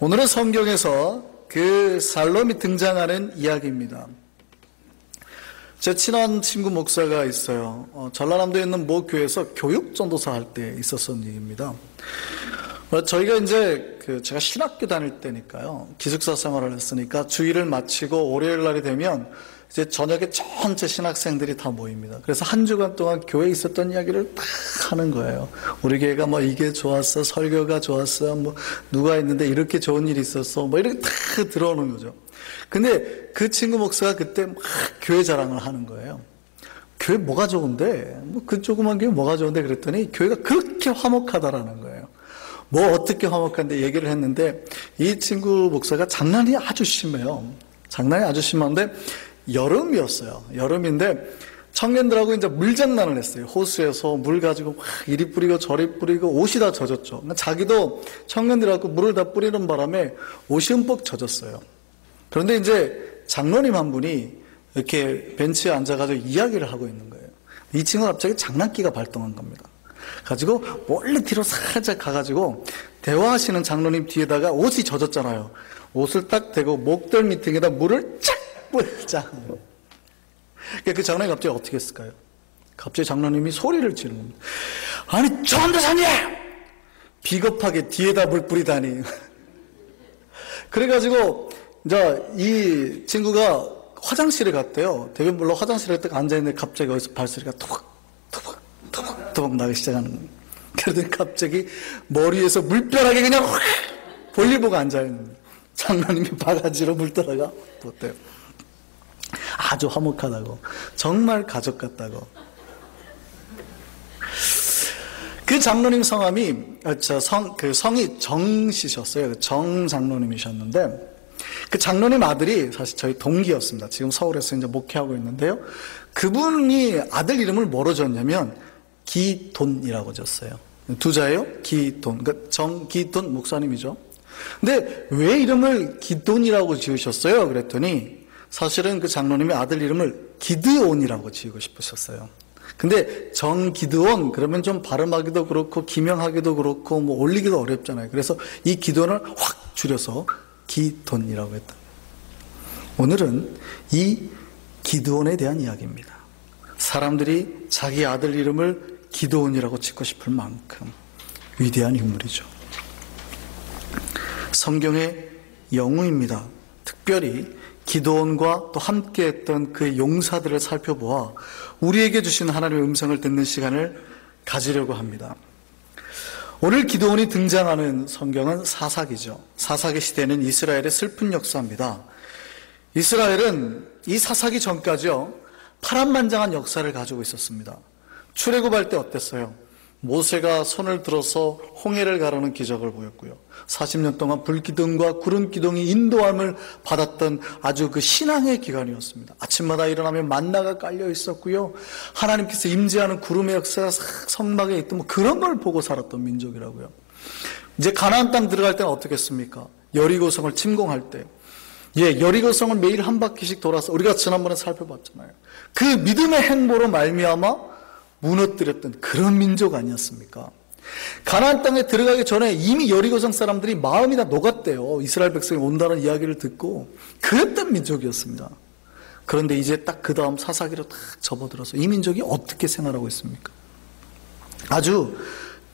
오늘은 성경에서 그 살롬이 등장하는 이야기입니다. 제 친한 친구 목사가 있어요. 전라남도에 있는 모 교회에서 교육 전도사 할 때 있었던 일입니다. 저희가 이제 제가 신학교 다닐 때니까요. 기숙사 생활을 했으니까 주일을 마치고 월요일 날이 되면 이제 저녁에 전체 신학생들이 다 모입니다. 그래서 한 주간 동안 교회에 있었던 이야기를 딱 하는 거예요. 우리 교회가 뭐 이게 좋았어, 설교가 좋았어, 뭐 누가 있는데 이렇게 좋은 일이 있었어, 뭐 이렇게 딱 들어오는 거죠. 근데 그 친구 목사가 그때 막 교회 자랑을 하는 거예요. 교회 뭐가 좋은데? 뭐 그 조그만 교회 뭐가 좋은데? 그랬더니 교회가 그렇게 화목하다라는 거예요. 뭐 어떻게 화목한데 얘기를 했는데 이 친구 목사가 장난이 아주 심해요. 장난이 아주 심한데 여름이었어요. 여름인데 청년들하고 이제 물장난을 했어요. 호수에서 물 가지고 막 이리 뿌리고 저리 뿌리고 옷이 다 젖었죠. 자기도 청년들하고 물을 다 뿌리는 바람에 옷이 흠뻑 젖었어요. 그런데 이제 장로님 한 분이 이렇게 벤치에 앉아가지고 이야기를 하고 있는 거예요. 이 친구가 갑자기 장난기가 발동한 겁니다. 가지고 몰래 뒤로 살짝 가가지고 대화하시는 장로님 뒤에다가 옷이 젖었잖아요. 옷을 딱 대고 목덜 밑에다 물을 쫙 뿌리자. 그 장로님이 갑자기 어떻게 했을까요? 갑자기 장로님이 소리를 지르는 겁니다. 아니 전도사님! 비겁하게 뒤에다 물 뿌리다니. 그래가지고 이제 이 친구가 화장실에 갔대요. 대변불로 화장실에 딱 앉아있는데 갑자기 어디서 발소리가 토박토박 나기 시작하는 거예요. 그러더니 갑자기 머리에서 물벼락에 그냥 확 볼일 보고 앉아있는 거예요. 장로님이 바가지로 물 떠다가 어때요? 아주 화목하다고, 정말 가족 같다고. 그 장로님 성함이 성이 정씨셨어요. 정 장로님이셨는데 그 장로님 아들이 사실 저희 동기였습니다. 지금 서울에서 이제 목회하고 있는데요. 그분이 아들 이름을 뭐로 졌냐면 기돈이라고 졌어요. 두 자예요. 기돈. 그러니까 정기돈 목사님이죠. 근데 왜 이름을 기돈이라고 지으셨어요? 그랬더니 사실은 그 장로님이 아들 이름을 기드온이라고 지으고 싶으셨어요. 근데 정기드온 그러면 좀 발음하기도 그렇고 기명하기도 그렇고 뭐 올리기도 어렵잖아요. 그래서 이 기돈을 확 줄여서 기돈이라고 했다. 오늘은 이 기드온에 대한 이야기입니다. 사람들이 자기 아들 이름을 기드온이라고 짓고 싶을 만큼 위대한 인물이죠. 성경의 영웅입니다. 특별히 기드온과 또 함께했던 그 용사들을 살펴보아 우리에게 주신 하나님의 음성을 듣는 시간을 가지려고 합니다. 오늘 기드온이 등장하는 성경은 사사기죠. 사사기 시대는 이스라엘의 슬픈 역사입니다. 이스라엘은 이 사사기 전까지요, 파란만장한 역사를 가지고 있었습니다. 출애굽할 때 어땠어요? 모세가 손을 들어서 홍해를 가르는 기적을 보였고요. 40년 동안 불기둥과 구름기둥이 인도함을 받았던 아주 그 신앙의 기간이었습니다. 아침마다 일어나면 만나가 깔려 있었고요. 하나님께서 임재하는 구름의 역사가 성막에 있던 뭐 그런 걸 보고 살았던 민족이라고요. 이제 가나안 땅 들어갈 때는 어떻겠습니까? 여리고성을 침공할 때, 여리고성을 매일 한 바퀴씩 돌아서 우리가 지난번에 살펴봤잖아요. 그 믿음의 행보로 말미암아 무너뜨렸던 그런 민족 아니었습니까? 가나안 땅에 들어가기 전에 이미 여리고성 사람들이 마음이 다 녹았대요. 이스라엘 백성이 온다는 이야기를 듣고 그랬던 민족이었습니다. 그런데 이제 딱 그 다음 사사기로 딱 접어들어서 이 민족이 어떻게 생활하고 있습니까? 아주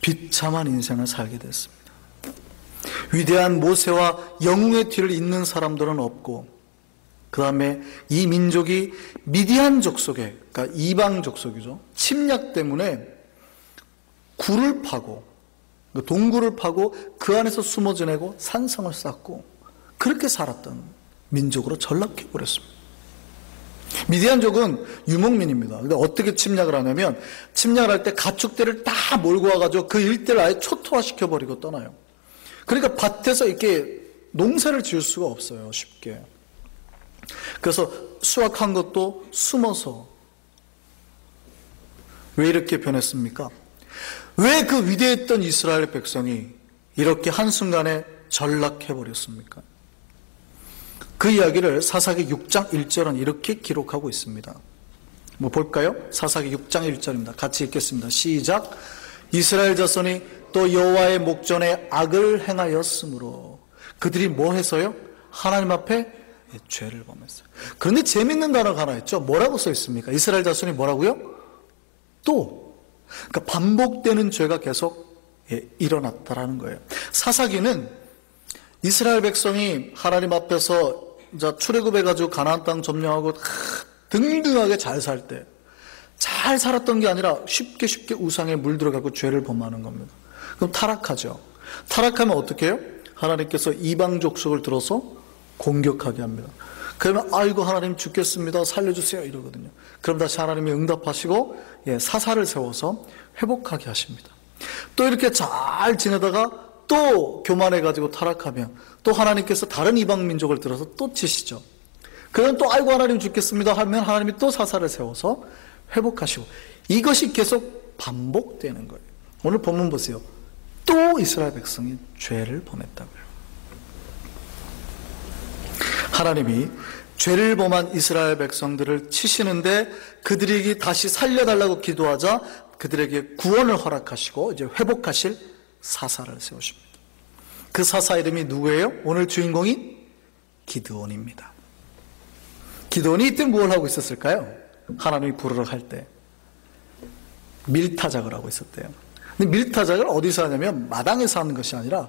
비참한 인생을 살게 됐습니다. 위대한 모세와 영웅의 뒤를 잇는 사람들은 없고, 그 다음에 이 민족이 미디안 족속에, 그러니까 이방 족속이죠, 침략 때문에 굴을 파고, 동굴을 파고 그 안에서 숨어 지내고 산성을 쌓고 그렇게 살았던 민족으로 전락해버렸습니다. 미디안족은 유목민입니다. 근데 어떻게 침략을 하냐면, 침략을 할 때 가축대를 다 몰고 와가지고 그 일대를 아예 초토화시켜버리고 떠나요. 그러니까 밭에서 이렇게 농사를 지을 수가 없어요, 쉽게. 그래서 수확한 것도 숨어서. 왜 이렇게 변했습니까? 왜 그 위대했던 이스라엘 백성이 이렇게 한순간에 전락해버렸습니까? 그 이야기를 사사기 6장 1절은 이렇게 기록하고 있습니다. 뭐 볼까요? 사사기 6장 1절입니다. 같이 읽겠습니다. 시작. 이스라엘 자손이 또 여호와의 목전에 악을 행하였으므로 그들이 뭐 해서요? 하나님 앞에 죄를 범했어요. 그런데 재밌는 단어가 하나 있죠. 뭐라고 써 있습니까? 이스라엘 자손이 뭐라고요? 또. 그러니까 반복되는 죄가 계속 일어났다라는 거예요. 사사기는 이스라엘 백성이 하나님 앞에서 출애굽해가지고 가나안 땅 점령하고 등등하게 잘 살 때, 잘 살았던 게 아니라 쉽게 우상에 물들어가고 죄를 범하는 겁니다. 그럼 타락하죠. 타락하면 어떻게 해요? 하나님께서 이방 족속을 들어서 공격하게 합니다. 그러면 아이고 하나님 죽겠습니다, 살려주세요 이러거든요. 그럼 다시 하나님이 응답하시고 사사를 세워서 회복하게 하십니다. 또 이렇게 잘 지내다가 또 교만해가지고 타락하면 또 하나님께서 다른 이방 민족을 들어서 또 치시죠. 그럼 또 아이고 하나님 죽겠습니다 하면 하나님이 또 사사를 세워서 회복하시고, 이것이 계속 반복되는 거예요. 오늘 본문 보세요. 또 이스라엘 백성이 죄를 범했다고요. 하나님이 죄를 범한 이스라엘 백성들을 치시는데 그들에게 다시 살려달라고 기도하자 그들에게 구원을 허락하시고 이제 회복하실 사사를 세우십니다. 그 사사 이름이 누구예요? 오늘 주인공이 기드온입니다. 기드온이 이때 뭘 하고 있었을까요? 하나님이 부르러 갈 때 밀타작을 하고 있었대요. 근데 밀타작을 어디서 하냐면 마당에서 하는 것이 아니라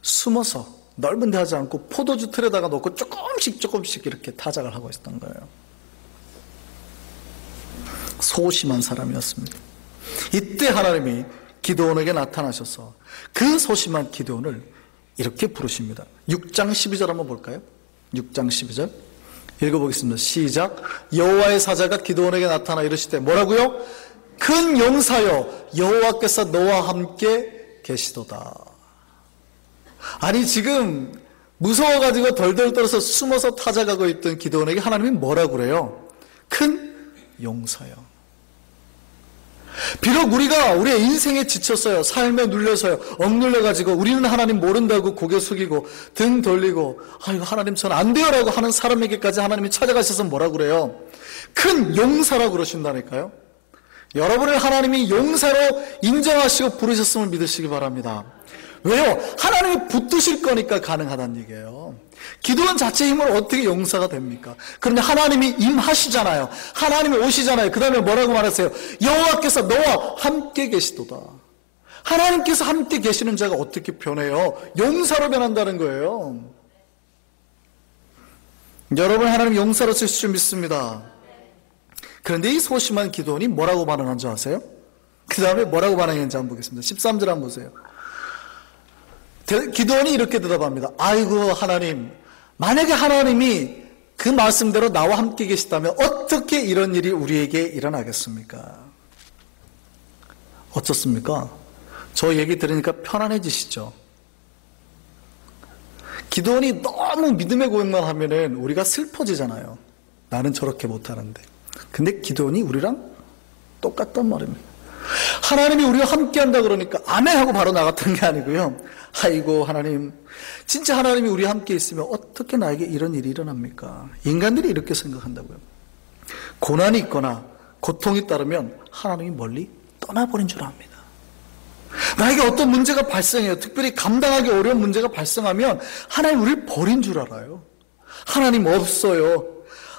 숨어서 넓은 데 하지 않고 포도주 틀에다가 놓고 조금씩 이렇게 타작을 하고 있었던 거예요. 소심한 사람이었습니다. 이때 하나님이 기드온에게 나타나셔서 그 소심한 기드온을 이렇게 부르십니다. 6장 12절 한번 볼까요? 6장 12절 읽어보겠습니다. 시작. 여호와의 사자가 기드온에게 나타나 이르시되 뭐라고요? 큰 용사여, 여호와께서 너와 함께 계시도다. 아니 지금 무서워가지고 덜덜 떨어서 숨어서 타작하고 있던 기드온에게 하나님이 뭐라고 그래요? 큰 용사여. 비록 우리가 우리의 인생에 지쳤어요. 삶에 눌려서요. 억눌려가지고 우리는 하나님 모른다고 고개 숙이고 등 돌리고 아이고 하나님 전 안 돼요라고 하는 사람에게까지 하나님이 찾아가셔서 뭐라고 그래요? 큰 용사라고 그러신다니까요. 여러분을 하나님이 용사로 인정하시고 부르셨음을 믿으시기 바랍니다. 왜요? 하나님이 붙드실 거니까 가능하다는 얘기예요. 기도원 자체 힘으로 어떻게 용사가 됩니까? 그런데 하나님이 임하시잖아요. 하나님이 오시잖아요. 그 다음에 뭐라고 말하세요? 여호와께서 너와 함께 계시도다. 하나님께서 함께 계시는 자가 어떻게 변해요? 용사로 변한다는 거예요. 여러분 하나님 용사로 쓰실 줄 믿습니다. 그런데 이 소심한 기도원이 뭐라고 반응한 줄 아세요? 그 다음에 뭐라고 반응했는지 한번 보겠습니다. 13절 한번 보세요. 기드온이 이렇게 대답합니다. 아이고 하나님, 만약에 하나님이 그 말씀대로 나와 함께 계시다면 어떻게 이런 일이 우리에게 일어나겠습니까? 어떻습니까? 저 얘기 들으니까 편안해지시죠? 기드온이 너무 믿음의 고백만 하면은 우리가 슬퍼지잖아요. 나는 저렇게 못하는데. 근데 기드온이 우리랑 똑같단 말입니다. 하나님이 우리와 함께 한다 그러니까 아멘 하고 바로 나갔던 게 아니고요. 아이고 하나님, 진짜 하나님이 우리와 함께 있으면 어떻게 나에게 이런 일이 일어납니까? 인간들이 이렇게 생각한다고요. 고난이 있거나 고통이 따르면 하나님이 멀리 떠나버린 줄 압니다. 나에게 어떤 문제가 발생해요. 특별히 감당하기 어려운 문제가 발생하면 하나님 우리를 버린 줄 알아요. 하나님 없어요.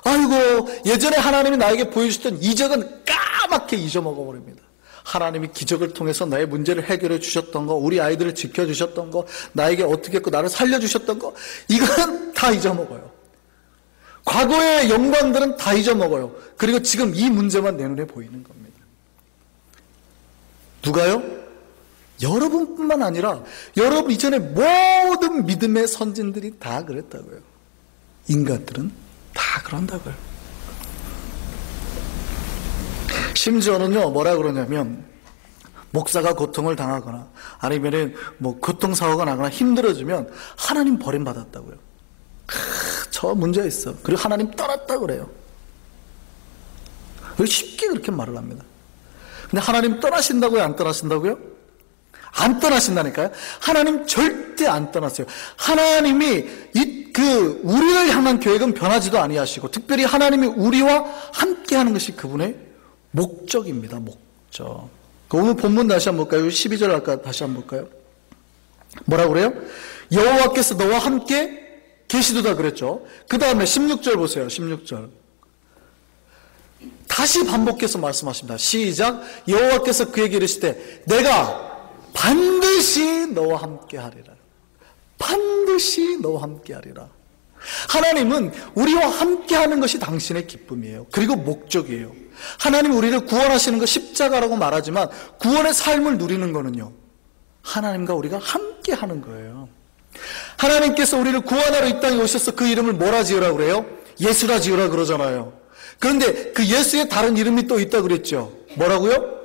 아이고 예전에 하나님이 나에게 보여주셨던 이적은 까맣게 잊어먹어버립니다. 하나님이 기적을 통해서 나의 문제를 해결해 주셨던 거, 우리 아이들을 지켜주셨던 거, 나에게 어떻게 했고 나를 살려주셨던 거, 이건 다 잊어먹어요. 과거의 영광들은 다 잊어먹어요. 그리고 지금 이 문제만 내 눈에 보이는 겁니다. 누가요? 여러분뿐만 아니라 여러분 이전에 모든 믿음의 선진들이 다 그랬다고요. 인간들은 다 그런다고요. 심지어는요, 뭐라 그러냐면, 목사가 고통을 당하거나, 아니면은, 교통사고가 나거나 힘들어지면, 하나님 버림받았다고요. 저 문제 있어. 그리고 하나님 떠났다 그래요. 쉽게 그렇게 말을 합니다. 근데 하나님 떠나신다고요? 안 떠나신다고요? 안 떠나신다니까요? 하나님 절대 안 떠났어요. 하나님이 우리를 향한 계획은 변하지도 아니하시고, 특별히 하나님이 우리와 함께 하는 것이 그분의 목적입니다. 목적. 오늘 본문 다시 한번 볼까요? 12절 아까 다시 한번 볼까요? 뭐라고 그래요? 여호와께서 너와 함께 계시도다 그랬죠. 그 다음에 16절 보세요. 16절. 다시 반복해서 말씀하십니다. 시작. 여호와께서 그에게 이르시되 내가 반드시 너와 함께 하리라. 반드시 너와 함께 하리라. 하나님은 우리와 함께 하는 것이 당신의 기쁨이에요. 그리고 목적이에요. 하나님 우리를 구원하시는 거 십자가라고 말하지만 구원의 삶을 누리는 거는요, 하나님과 우리가 함께 하는 거예요. 하나님께서 우리를 구원하러 이 땅에 오셔서 그 이름을 뭐라 지으라 그래요? 예수라 지으라 그러잖아요. 그런데 그 예수의 다른 이름이 또 있다고 그랬죠. 뭐라고요?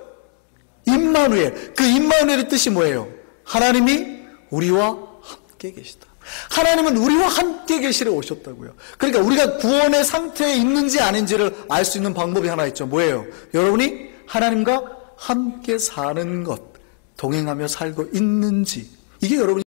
임마누엘. 그 임마누엘의 뜻이 뭐예요? 하나님이 우리와 함께 계시다. 하나님은 우리와 함께 계시러 오셨다고요. 그러니까 우리가 구원의 상태에 있는지 아닌지를 알 수 있는 방법이 하나 있죠. 뭐예요? 여러분이 하나님과 함께 사는 것, 동행하며 살고 있는지, 이게 여러분이